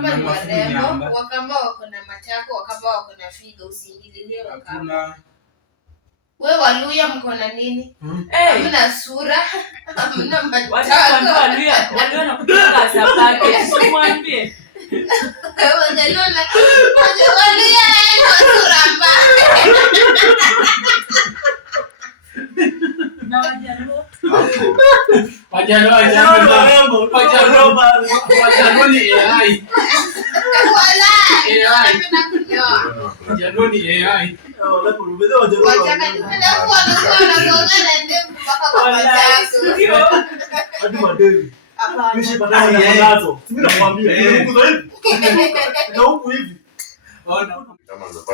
Wakamba ni warembo, Wakamba wako na matako, Wakamba wako na figo, usiingililie Wakamba. Wewe Waluya mko na nini? Hamna sura, hamna matako. Waluya wanakutoka sabaki, usimwambie. Waluya haina sura mbaya. Na Wajaluo? Wajaluo ni AI. Wajaluo ni AI.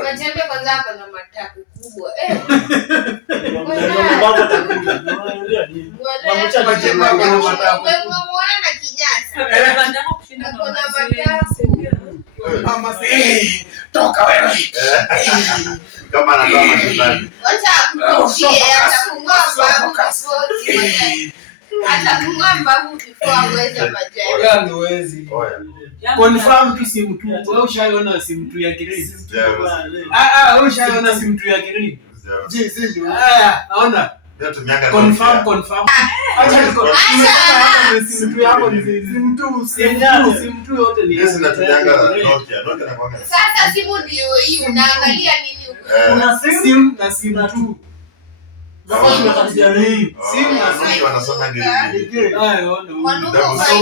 Majembe kwanza hapa na matako kubwa. Umemuona na kinyasa. Mama toka wewe. Kama anatoa mashindano. Wacha akushie atafungua mbavu before aweze majembe. Oya niwezi. Confirm tu simu tu. Wewe ushaona simu tu ya Green? Wewe ushaona simu tu ya Green? Je, sisi ndio. Naona. Confirm. Acha simu tu yako ni simu tu yote ni. Yes, natumianga Nokia. Nokia na kwanga. Sasa simu ndio hii unaangalia nini huko? Una simu na simu tu. Simu na simu wanasoma nini?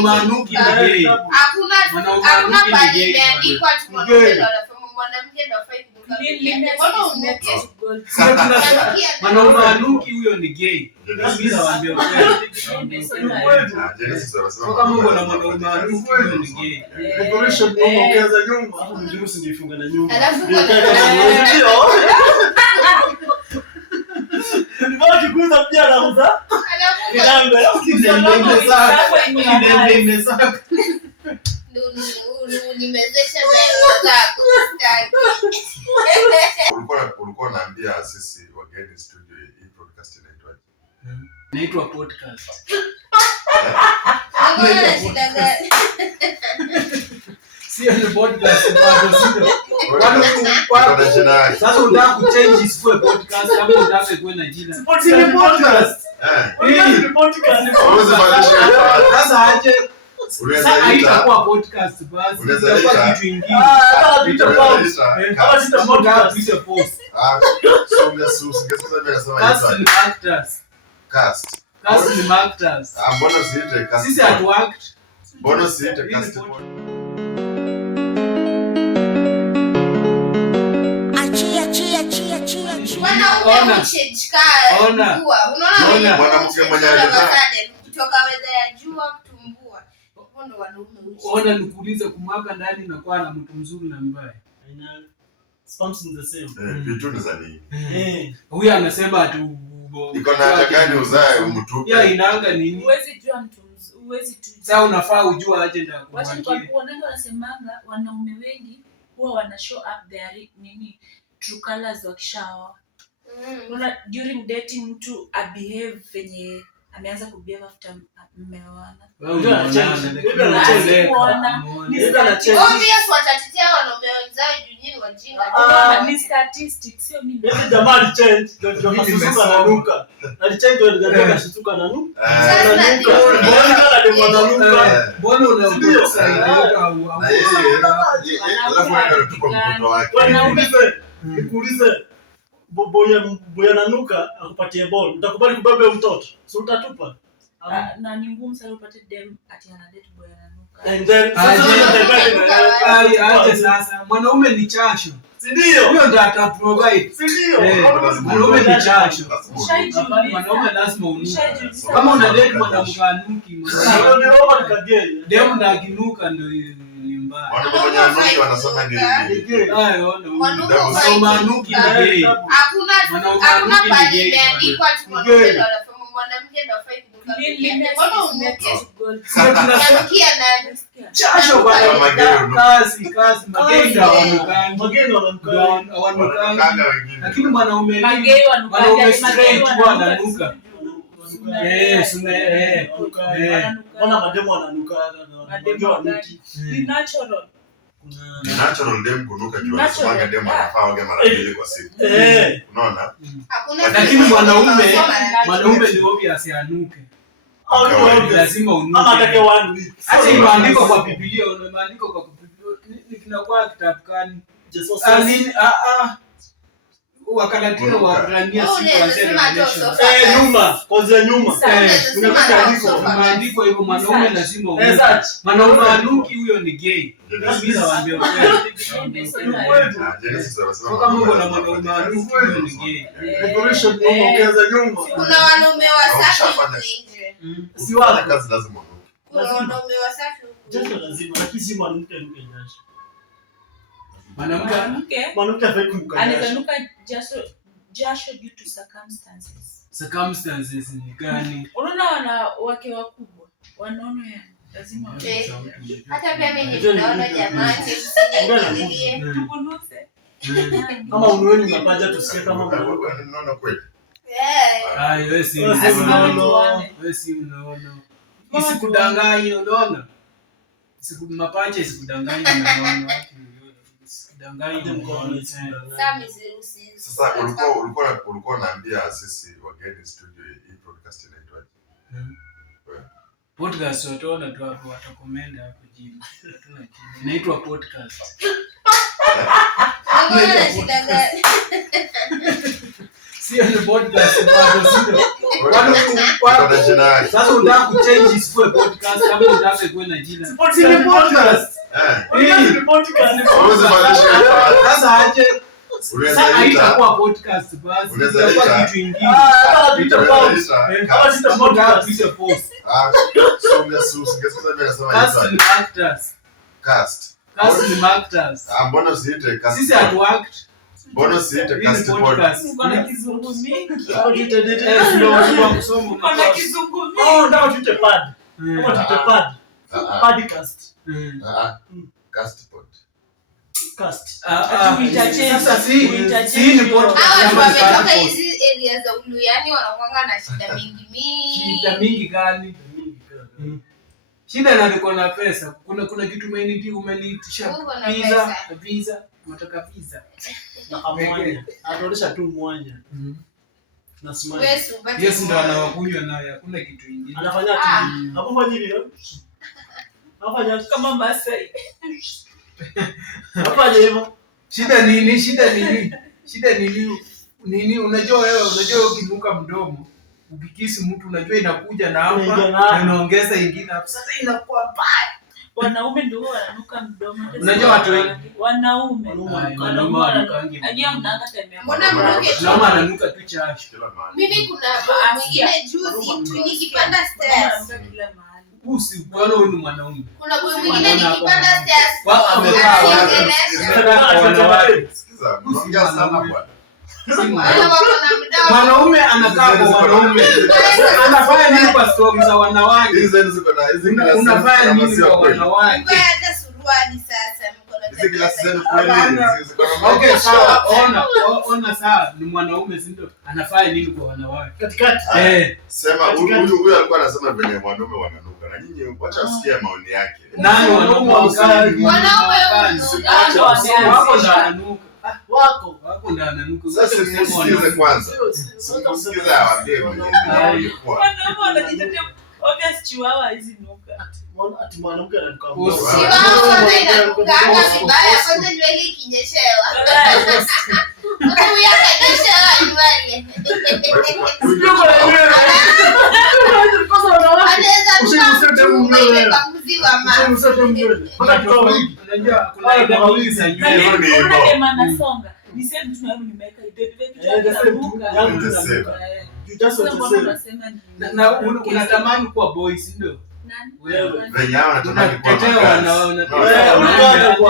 Manuki ni. Hakuna pale imeandikwa mwanamke ndio afai Manuki huyo ni gay. Bila waambie ukweli. Kama Mungu na Manuki huyo ni gay. Decoration ongeza nyumba, hapo mjurusi nifunga na nyumba. Nibaki kuuza pia na uza. Kidembe imesaka. Nimezesha dawa zako. Ulikuwa unaambia sisi wageni studio hii podcast inaitwa inaitwa podcast. Sio ni podcast bado sio. Sasa unataka kuchange isiwe podcast kama unataka kuwe na jina. Ni podcast. Ni podcast. Sasa aje sasa itakuwa podcast basi. Itakuwa kitu kingine. Itakuwa post. Cast ni actors. Mbona usiite cast? Sisi hatu act. Mbona usiite cast? Unaona mwanamke mwenye kutoka weather ya jua kutumbua. Ndo wanaume Ona nikuulize kumwaka ndani na kwa na mtu mzuri na mbaya. Spams in the same. Vitu ni za nini? Huyu anasema atu iko na hata gani uzae mtupe. Ya inaanga nini? Huwezi jua mtu huwezi tu. Sasa unafaa ujue aje ndio kumwaki. Wacha nikwambie nani wanasemanga wanaume wengi huwa wana show up their nini true colors wakishaoa. Kuna during dating mtu a behave venye ameanza kubehave after mmeoana. Wewe unacheza. obvious watatetea wanaume wenzao nyinyi wajinga. Ni statistics sio mimi. Hivi jamaa alichange ndio akasuka na nuka. Alichange ndio akasuka na nuka. Mbona unaosaidia au alafu anatupa mtoto wake. Nikuulize boya nanuka akupatie ball. Utakubali kubeba mtoto? Si utatupa? Na ni ngumu sana upate dem ati ana date boya nanuka. And then sasa mwanaume ni chasho. Si ndio? Huyo ndo ata provide. Si ndio? Mwanaume ni chasho. Mwanaume lazima unuka. Kama una date mwanamke anuki, dem ndo akinuka ndo ni mbaya. Wanaume anuki wanasema nini? Anuki ni gay. Hakuna pale imeandikwa ati mwanamke ndo afai kunuka. Chasho kwa kazi mageni wananuka. Lakini mwanaume straight wananuka. Wana mademo wananuka. Ni natural. natural dem kunuka juu anasemaga dem anafaa oge mara 2 kwa siku. Unaona? Lakini mwanaume ni obvious anuke. Lazima unuke. Ama atake 1 week. Hata imeandikwa kwa Biblia, imeandikwa kwa Biblia. Kinakuwa kitabu gani? Wakalatino warania siku wazee nyuma kwanza nyuma maandiko hivyo mwanaume lazima mwanaume anuki huyo ni gay bila waambie ukweli kama uko na mwanaume anuki huyo ni gay liberation ongeza nyuma kuna wanaume wasafi nje si wala kazi lazima kuna wanaume wasafi jasho lazima lakini mwanamke anuke jasho mwanamke ananuka jasho due to circumstances ni gani? Unaona wanawake wakubwa wanaona lazima hata pia mimi ninaona jamani usiniingilie tukunuse kama unaoni mapaja tusikie kama unaona kweli wewe si unaona isikudanganye unaona mapaja isikudanganye unaona sasa ulikuwa unaambia sisi wageni studio hii podcast inaitwaje? Podcast utaona tu hapo watakomenda hapo chini. Inaitwa podcast. Sio ni podcast bado sio. Sasa unataka kuchange isiwe podcast kama unataka kuwe na jina. Sio podcast. Ni podcast. Sasa aje sasa itakuwa podcast basi. Itakuwa kitu kingine. Kama sitapost post. Cast ni actors. Mbona usiite cast? Sisi hatu act. Mbona usiite cast podcast? Kuna kizungu mingi. Au tuite kusoma. Kuna kizungu mingi. Ndio tuite pad. Kama tuite pad. Podcast. Cast pod. Cast. Sasa si ni podcast. Wametoka hizi area za Uluyani wanakuanga na shida mingi. Shida mingi gani? Shida na niko na pesa. Kuna kitu umeniitisha visa. Unataka visa. Na mwanya. Anaonesha tu mwanya. Na smile. Yes ndo anawakunywa naye. Hakuna kitu kingine. Anafanya tu. Hapo fanya hivyo. Hafanya kama Masai. Hafanya hivyo. Shida nini? Unajua ukinuka mdomo, ukikisi mtu unajua inakuja na hapa na unaongeza ingine hapo. Sasa inakuwa mbaya. Wanaume ndio wananuka mdomo. Unajua watu wengi wanaume wananukangi. Ajia mnaanga tembea. Mbona mnanuka? Mama ananuka tu chashi kila mahali. Mimi kuna mwingine juzi nikipanda stairs. Usiuone huyu mwanaume. Kuna boy mwingine nikipanda stairs. Sikiza, mnaongea sana bwana. Mwanaume anakaa kwa mwanaume. Anafanya nini kwa story za wanawake? Hizo ziko na hizo unafanya nini kwa wanawake? Kwa hata suruali sasa mko na hizo glasi zenu kweli ziko na okay sawa ona sawa ni mwanaume si ndio anafanya nini kwa wanawake katikati sema huyu alikuwa anasema venye wanaume wananuka na nyinyi wacha asikie maoni yake nani wanaume wakali wako ndo ananuka wako ndo ananuka sasa sikize kwanza sikize awaambie mwenyewe wanaume wanajitetea obvious chihuahua hizi nuka ati mwanamke ananuka chihuahua ndio inanuka vibaya kwanza nywele ikinyeshewa huyu akanyeshewa nywele anaweza kupanguziwa unajua kuna aina mbili za nywele kuna dema nasonga ni same tu yangu nimeweka na unatamani kuwa boys ndio wewe venye hao wanatamani kuwa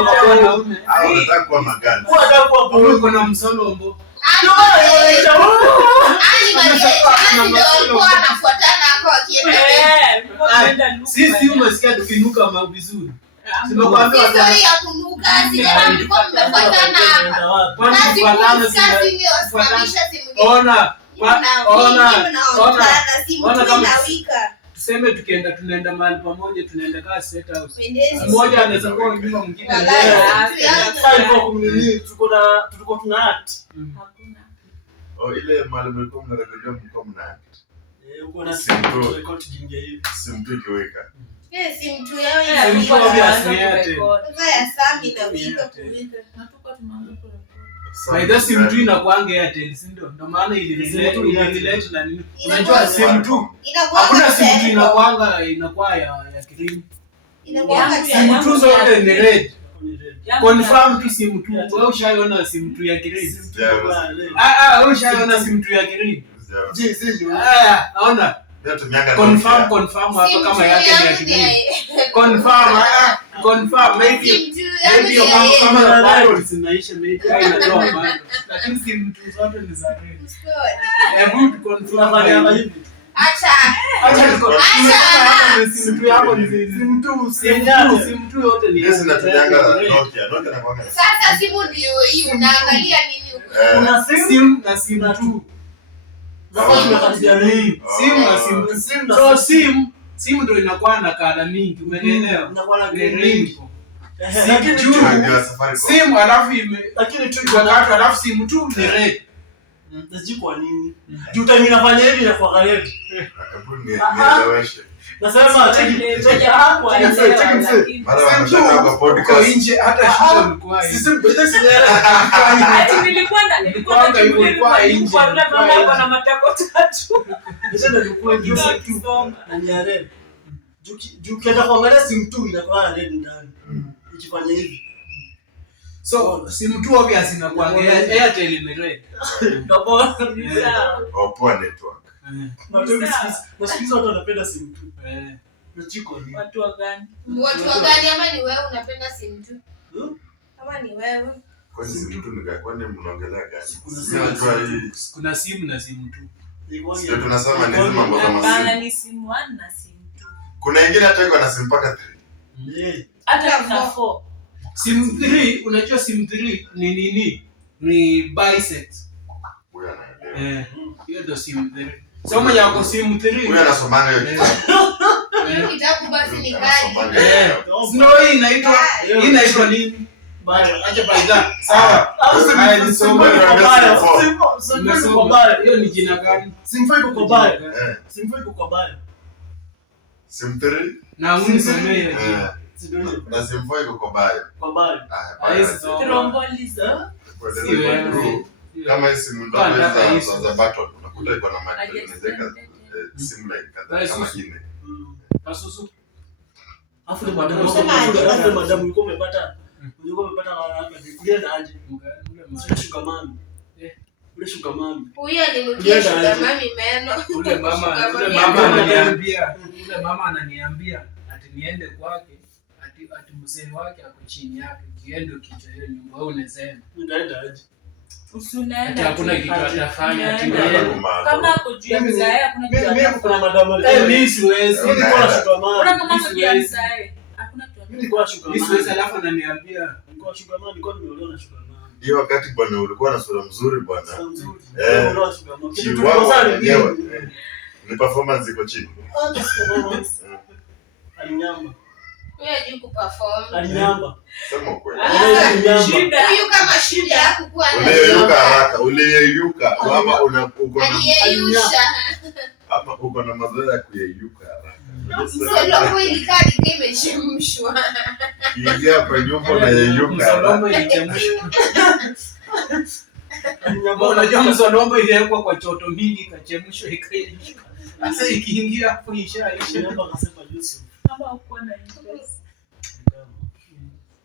wanataka kuwa magani uko na msolombo sisi umesikia tukinuka vizuri simekwambia ya kunuka sijana mlikuwa mmefuatana hapa ona kama tuseme tunaenda mahali pamoja, tunaenda kaa set house. Mmoja anaweza kuwa nyuma mwingine. Tuko tuna act. Hakuna. Ile mahali mlikuwa mnarekodia mlikuwa mna act. Uko na simu record jingia hivi. Simu ikiweka. Simu tu yao ya Sami na wika kuweka. Natuka tunaanza kurekodi. Faida simu tu inakuanga Airtel, si ndio? Ndio maana ililete na nini? Unajua simu tu. Hakuna simu tu inakuwa ya green. Simu tu zote ni red. Confirm tu simu tu. Wewe ushaona simu tu ya green? Wewe ushaona simu tu ya green? Naona. Confirm hapa kama yake ni ya green. Confirm maybe kama na bado zinaisha maybe haina bado. Lakini simu tu zote ni za red. Hebu confirm hivi. Acha simu tu yako ni simu tu yote ni hizi natunyanga Nokia na kwanga. Sasa simu ndio hii unaangalia nini huko? Kuna simu na simu tu. Simu ndio inakuwa na kala mingi, umeelewa? Inakuwa na ring. Simu alafu lakini tu kwa watu alafu simu tu ni red. Sijui kwa nini. Juu time inafanya hivi na kwa red. Hebu nieleweshe. Nasema check hapo mara wanataka kwa podcast nje hata shida ulikuwa hivi. Sisi mbele siara. Ati nilikuwa nje. Kwa na matako 3. Kisha nilikuwa juu na nyare. Juu kienda kuangalia simu tu inakuwa red ndani. Ikifanya hivi. So simu tu obvious inakuwa Airtel ni red. Kama poor network. Nasikiza watu wanapenda simu tu. Nachiko ni. Watu wa gani ama ni wewe unapenda simu tu? Kama ni wewe. Kwa simu tu kwani mnaongelea gani? Kuna simu na simu tu. Ndio tunasema ni mambo kama simu. Bana ni simu 1 na simu 2. Kuna wengine hata iko na simu mpaka 3. Hata kuna 4. Simu 3, unajua simu 3 ni nini? Ni bisex. Huyo anaelewa. Hiyo ndio simu 3. Sio mwenye ako simu 3. Huyo anasomanga hiyo kitabu. Kitabu basi ni gani? Sio hii inaitwa nini? Acha baida. Sawa. Haya ni somo la hiyo ni jina gani? Simu iko kwa baya. Simu iko kwa baya. Simu 3 na unisomee. Na simu iko kwa baya. Kwa baya. Tromboliza. Kama hizi simu ndogo za button unakuta iko na matengenezeka simu like kadhaa kama ine. Pasusu. Afu madam ulikuwa umepata hapa kulia na aje. Sugar mami. Ule sugar mami. Huyo alinukia sugar mami meno. Ule mama ananiambia ati niende kwake ati mzee wake ako chini yake kiende kichwa hiyo nyumba wewe unasema. Unaenda aje? Usunaenda. Hakuna kitu atafanya kama uko juu ya mzae hakuna kitu. Mimi kuna madam mimi siwezi. Mimi kwa sugar mami. Una kama uko juu ya mzae hakuna kitu. Mimi kwa sugar mami. Mimi siwezi alafu ananiambia kwa sugar mami nilikuwa nimeolewa na sugar mami. Hiyo wakati bwana ulikuwa na sura mzuri bwana. Ni performance iko chini. Alinyamba. Wewe hujui kuperform. Alinyamba. Sema kweli. Huyu kama shida yako kuwa uliyeyuka haraka, uliyeyuka ama uko na aliyeyusha. Ama uko na mazoea ya kuyeyuka haraka. Sio kweli kadi imechemshwa. Ingia kwa nyumba na yeyuka haraka. Unajua msolombo iliyekwa kwa choto mingi kachemshwa ikaisha. Sasa ikiingia hapo ishaisha. Namba akasema Yusuf. Kama uko na interest.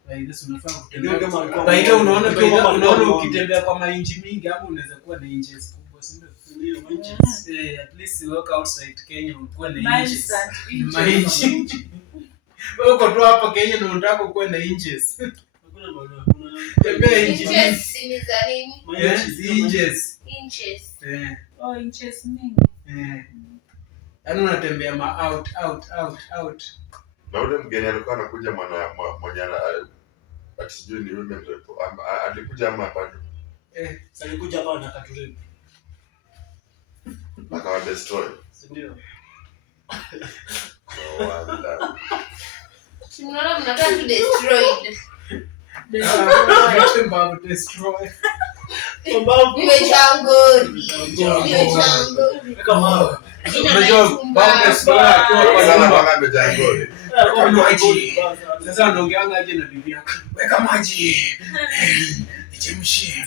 Baida unafaa kutembea. Baida unaona ukitembea kwa mainchi mingi hapo unaweza kuwa na inches kubwa, si ndio? Inches. At least work outside Kenya ukuwe na inches. Mainchi. Wewe uko tu hapa Kenya na unataka kuwa na inches. Hakuna bwana. Tembea inches. Inches ni za nini? Inches. Inches. Inches mingi. Yaani unatembea out. Na ule mgeni alikuwa anakuja mmoja atijui ni yule mrepo. Alikuja ama bado? Alikuja hapa na akaturepo. Akawa destroy. Ndio. Simnaona mnataka to destroy. Destroy. Nimechangori. Kama unajua baba sura kwa amejangori. Sasa anaongeanga aje na bibi yake. Weka maji. Nichemshie.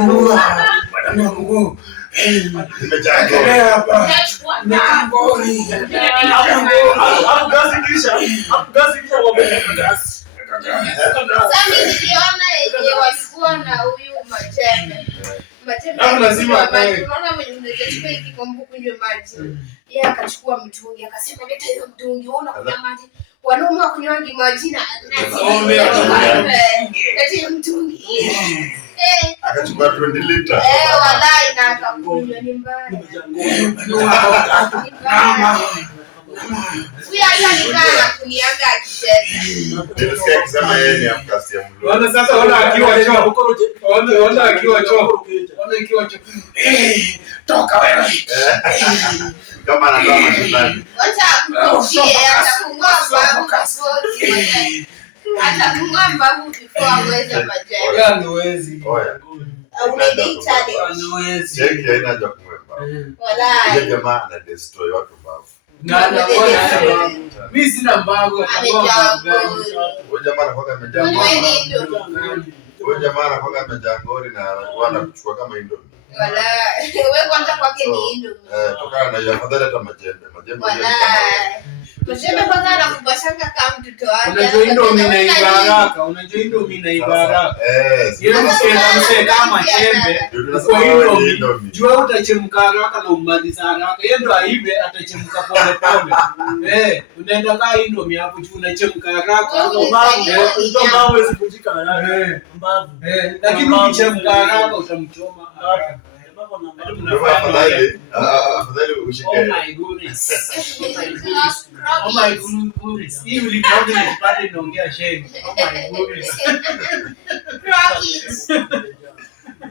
Mungu. Nimejangori hapa. Nimejangori. Sasa niliona yeye walikuwa na huyu Machembe. Lazima tunaona mwenye unachukua kikombe kunywa maji. Yeye akachukua mtungi akasema leta hiyo mtungi unaona kuna maji. Wanaume wakunywangi maji na leta mtungi. Akachukua 20 lita. Wallahi na akakunywa ni mbaya. Huyu alikuwa kunianga akicheza. Nilisikia akisema yeye ni afkasi ya mlo. Wana sasa wana akiwa choo. Wana akiwa choo. Wana akiwa choo. Toka wewe. Kama anatoa mashindani. Wacha kuchie atafungua babu kasozi. Atafungua babu before aweze majani. Oya ni wezi. Oya. Unaita Ni wezi. Cheki haina haja kumwemba. Wallahi. Yule jamaa ana destroy watu mbavu. Mimi sina mbago Huyo jamaa anakuwa amejangori na anakuwa kuchukua kama Indomie. Wallahi. Wewe kwanza kwake ni Indomie. Tokana na hiyo afadhali hata majembe. Wallahi. Majembe kwanza anakubashanga kama mtoto wake. Unajua Indomie inaiva haraka. Unajua Indomie inaiva haraka. Yeye msee kama chembe. Kwa Indomie. Jua utachemka haraka na umaliza haraka. Yeye ndo aive atachemka pole pole. Unaenda kaa Indomie hapo juu unachemka haraka. Ndio hawezi kujika haraka. Mbavu. Lakini ukichemka haraka utamchoma. Afadhali ushike. Oh my goodness. Oh my goodness. Hii ulipata nipate naongea shame. Oh my goodness.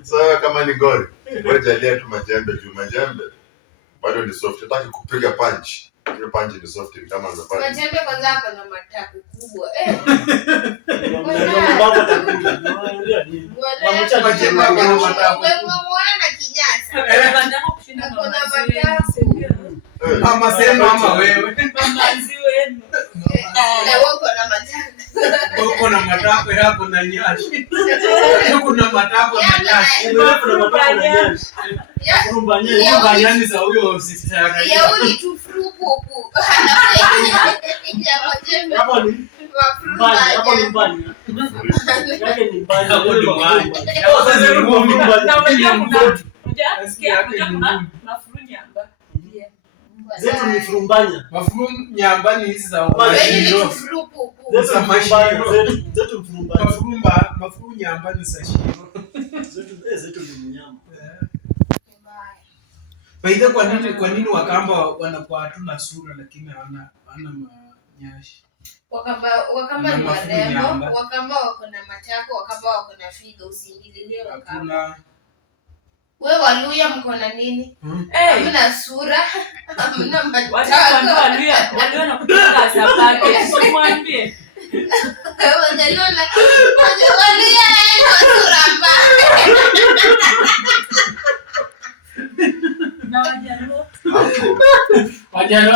So kama ni goli, wewe jalia tu majembe juu majembe bado ni soft. Nataka kupiga punch. Hiyo punch ni soft kama unafanya. Majembe kwanza hapo na matako kubwa. Mbavu atakuja. Unaongea nini? Majembe kuna matako. Wewe unaona na kinyasa. Wanataka kushinda Kuna matako. Mama sema mama wewe. Mamazi wenu. Na wako na matako. Uko na matako yako na nyashi. Kuna matako na nyashi. Mbanyani za huyo sister. Ya uli tu frupu. Ya majembe. Hapo ni mbali, hapo ni mbali. Yake ni mbali. Hapo ni mbali. Sasa ni ngumi mbali. Na unajua kuna mafurunyamba. Zetu ni furumbanya. Mafurunyamba ni hizi za Frupu. Zetu furumbanya. Mafurunyamba ni za shiro. Zetu ni mnyama. Baidha kwa nini Wakamba wanakuwa hatuna sura lakini hawana manyashi? Wakamba ni warembo, Wakamba wako na matako, Wakamba wako na figo, usiingililie Wakamba. Wewe Waluya mko na nini? Hamna sura, hamna matako. Waluya na kutoka sabaki. Usimwambie. Waluya na sura mbaya. Na Wajaluo. Wajaluo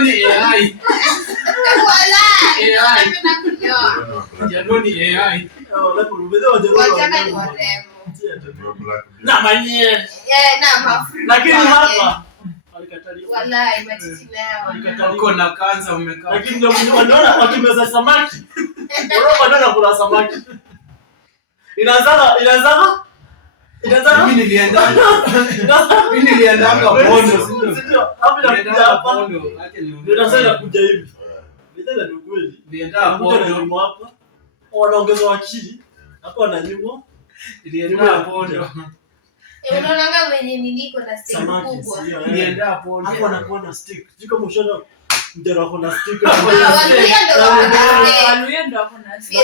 ni AI. Wajaluo ni AI. Wajaka ni warembo. Na manye. Na mafuru. Lakini hapa Wallahi matiti nao. Uko na kanza umekaa. lakini ndio wanaona wakimeza samaki. Wanaona kula samaki. Inaanza Mimi nilienda Bondo. Sio, hapa ndio nasema kuja hivi. Ndio ndio kweli. Nilienda Bondo hapa. Wanaongeza akili. Hapo wananyimwa. Nilienda Bondo. Unaona kama wenye niliko na stick kubwa. Nilienda Bondo. Hapo anakuwa na stick. Jiko mshona ndio wako na stick. Waluya ndo wako na stick.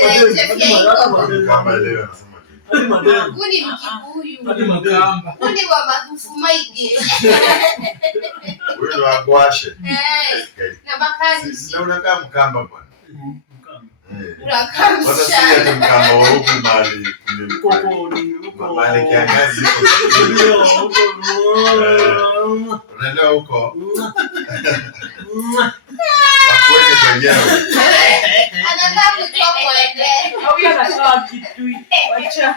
Kama leo anasema Hadi madem. Huni Mkikuyu. Hadi Magamba. Huni wa Magufu Maige. Huyu wa Gwashe. Na Makani. Sina unakaa Mkamba bwana. Unakaa Wata Mshana. si ati Mkamba wa huku mali. Koko ni huko. Mali kiangazi huko. Ndio huko. Unaelewa huko. Wakweli kwenyewe. Anataka kujua mwende. Au yanakaa kitui. Wacha.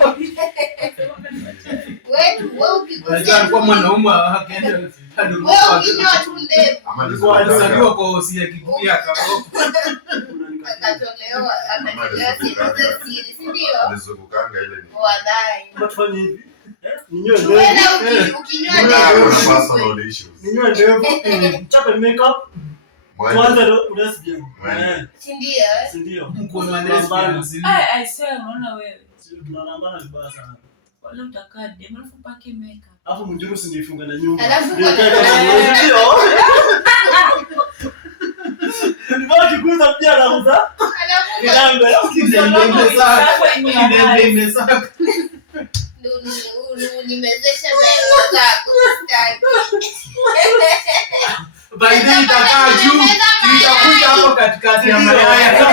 Wewe ukigusia. Unajua kwa mwanaume akaenda hadi Wewe ukinyoa tu ndevu. Ama alizaliwa kwa hosi ya Kikuyu akaoa. Akatolewa siri, si ndio? alizungukanga ile ni. Wadai. Tufanye hivi. Ninyoe Tuenda ndevu. ukinyoa Kuna ndevu. personal issues. Ninyoe ndevu. Chape makeup. Kwanza unasikia. Si ndio? Si ndio? Mkono wa lesbian. I swear unaona wewe. Tunalambana vibaya sana. Wala utakaa dem alafu pake makeup. Alafu mjuru sinifunga na nyumba. Alafu ndio. Nibaki kuuza pia na kuuza. alafu Kidembe imesaka. nimezesha maeneo zako. Baidhi itakaa juu. Itakuja hapo katikati ya mayaya.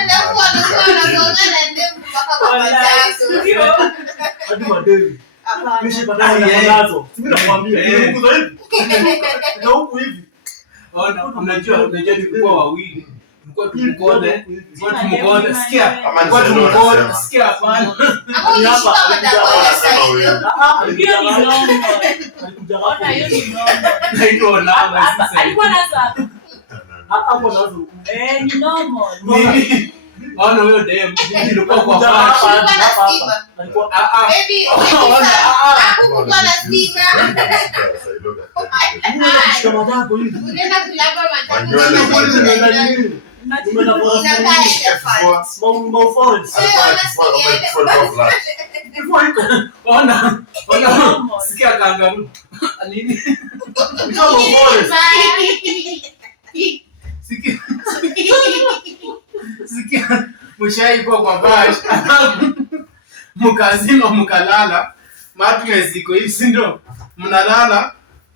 Alafu wanakuwa wanagonga na ndevu mpaka kwa matako. Hadi madeni. Hapana. Mishi badala ya nazo. Mimi nakwambia, huku hivi. Na huku hivi. Unajua tulikuwa wawili. Tulikuwa tumkone. Sikia. Ama Tulikuwa tumkone. Sikia hapana. Ama ulishika matako ya saido. Hiyo ni normal. Ona hiyo ni normal. Naitwa Namba sasa. Alikuwa nazo hapa. Hapo nazo. Ni normal. Nini? Ona huyo dem. Nilikuwa kwa Hapa, bash. Ulikuwa na hapa. stima. Alikuwa Baby, hakukuwa na stima. mimi nashika madako hivi. Unaenda kulamba matako. Manywele zile. Inakaa elephant. Mauforest. Ona. Sikia kangaroo. Nini? Sikia mshaiko kwa bash. Mkazima mkalala. Mattress iko hivi si ndio? Mnalala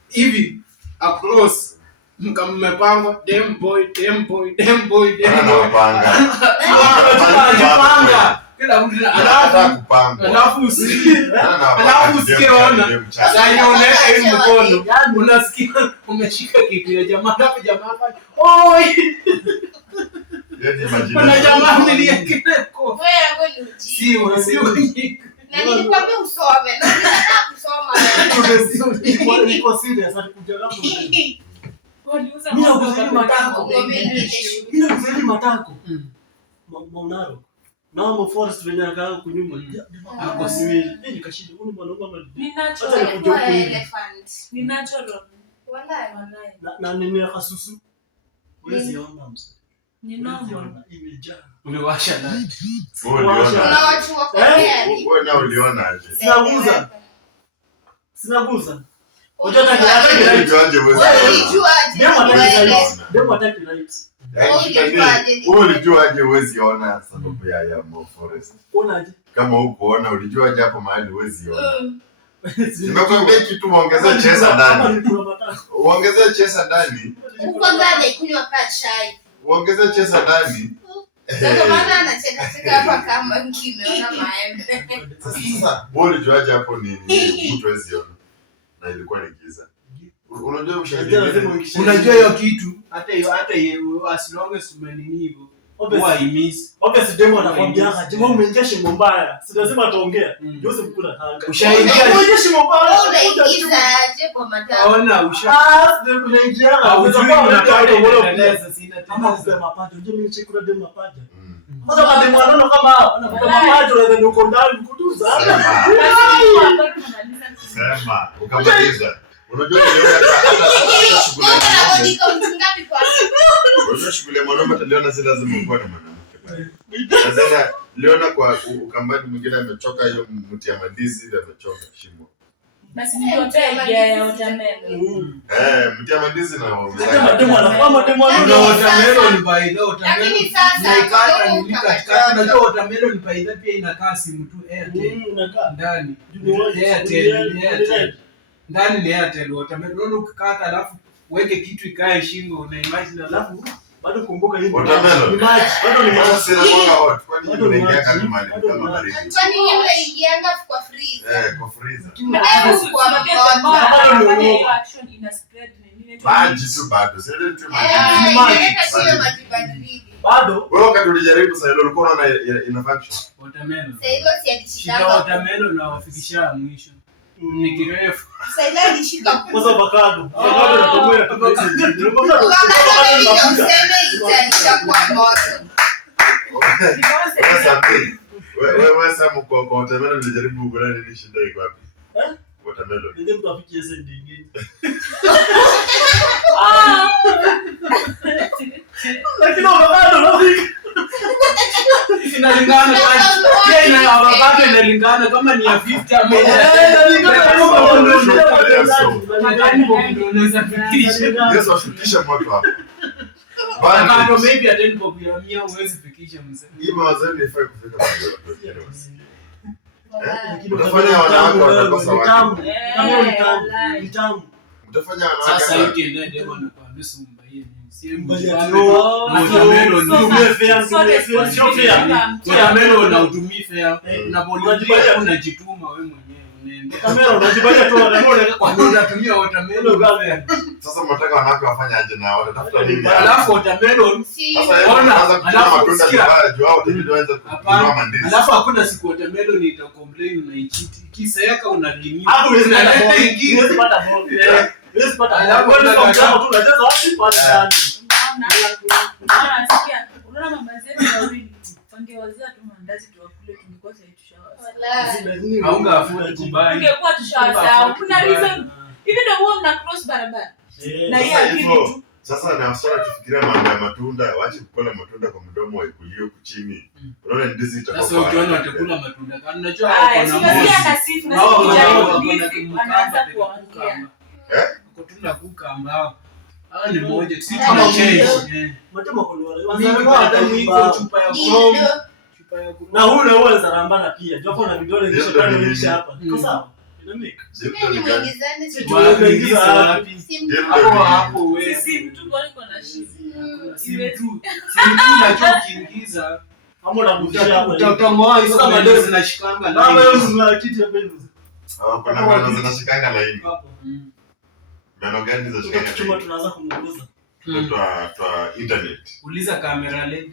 hivi across. Mmepangwa dem boy. Anapanga. Kila mtu Anataka kupanga. alafu usikie ona. Sasa unaeka hivi mkono. Unasikia umeshika kitu ya jamaa hapo fanya. Oi! Kuna jamaa niliyekeko. Wewe hapo ni ujinga. Sio. Na nilikwambia usome. Na nataka kusoma. Niko serious alikuja hapo. Waliuza Mimi mambo nakuzaidi kama matako. Mimi nakuzaidi matako. Maunaro. Na Mauforest venye akaa kunyuma. Hapo siwezi. Mimi nikashinda huyu mwanaume ama Ni Acha natural. nikuja huku hivi. Elephant. Ni natural. Wallahi. Na nini akasusu. Wezi ona mzee. Ni normal. Imejaa. Umewasha nani? Kuna watu wako tayari. Wewe na uliona aje? Sinaguza. Unajua hata Ulijuaje wewe? demo hataki light. Wewe ulijuaje huwezi ona sababu ya Mauforest? Unaje? Kama hukuona ulijuaje hapo mahali huwezi ona? Nimekwambia kitu muongezee chesa ndani. Uongezee chesa ndani. Uko ndani kunywa ka chai. Uongezee chesa ndani. Sasa maana anacheka hapa kama kimeona maembe. Sasa wewe ulijuaje hapo ni mtu huwezi ona? Na ilikuwa ni giza. Unajua ushahidi. Unajua hiyo kitu hata hiyo as long as umenini hivyo. Huwa imiss. Obviously demo anakwambia jamaa umeingia shimo mbaya. Si lazima ataongea. Jose mkula hanga. Ushaingia Umeingia shimo mbaya. Unaigiza aje kwa matako? ona Ndio kunaingia. Unajua unataka sina Kama tena. kusema mapaja, unajua mimi chekula demo mapaja. Kwanza kama demo anaona kama hao, anakuwa mapaja unadhani uko ndani kutuza. Sema, ukamaliza. Unajua hata shughuli ya mwanaume. Unajua shughuli ya mwanaume taliona si lazima uwe na mwanamke. Sasa liona kwa ukambani mwingine amechoka hiyo mti ya mandizi ile amechoka shimo. Basi ndio pia ya watermelon. Mtia mandizi na watermelon by the Lakini sasa unajua watermelon by the pia inakaa simu tu ndani. Ndani ni Airtel watermelon ukikata alafu uweke kitu ikae shingo una imagine alafu bado kumbuka hivi. Watermelon. Bado ni masi na mwanga hot. Kwani unaingia kama baridi. Kwani unaingianga kwa freezer? Kwa freezer. Hiyo action ina spread nini? Maji tu bado. Sasa tu maji. Bado wewe wakati ulijaribu sasa ile ulikuwa unaona ina function. Watermelon. Sasa hilo si adishika. Watermelon na wafikisha mwisho. Ni kirefu. Sasa ile adishika kwanza avocado. Avocado inatumia kabisa. Wewe sasa kwa watermelon nilijaribu kula nini shida iko wapi? Watermelon. Ndio mtu afikie sasa nyingine. Lakini avocado inalingana avocado inalingana kama ni ya 50 ama Yesu afikisha moto hapo. Avocado maybe at 10 bob ya 100 huwezi fikisha mzee. Hii mawazao ni fai kufika kwa utafanya wanawake watakosa watu. Mtamu. Utafanya wanawake sasa hiki ndio demo na kwa nusu mbaie watermelon na utumii fair unapolipia unajituma wewe mwenyewe unaendea kamera unajibaya tu unatumia watermelon fair. Sasa mnataka wanawake wafanye aje na watatafuta nini? Alafu watermelon sasa unaanza kuchukua matunda vibaya juu hao ndio waanze kununua mandizi. Alafu hakuna siku watermelon itacomplain unaichiti kisaeka unalimia hapo huwezi pata bonge. Huwezi pata alafu tu unacheza wapi pale ndani. Unasikia unaona mama zetu wawili wangewazia tu mandazi tuwakule tungekuwa sasa tushawasa. Haunga afuta kubaya. Ungekuwa tushawasa. Kuna reason hivi ndio huwa mna cross barabara. Na hiyo akili tu. Sasa na wasichana tufikiria mambo ya matunda, waache kukula matunda kwa mdomo waikulie huku chini. Unaona ndizi itakuwa. Sasa ukiona watakula matunda. Kana unajua kuna mmoja na sifu na sifu anaanza kuongea. Kutunda kuka ambao ni moja si kama change. Matema kwa wale. Wazalikuwa chupa ya chrome. Na huyo zarambana pia. Japo na vidole zishatanilisha hapa. Kwa sawa. Hapo wewe si mtu bali kuna shida. Si mtu unachokiingiza hapo na mjia utatangoa hizo kama ndio zinashikanga na wewe una kitu ya pendo. Kuna meno zinashikanga laini. Meno gani zinashikanga? Chuma tunaanza kumuuliza. Twa internet. Uliza kamera led.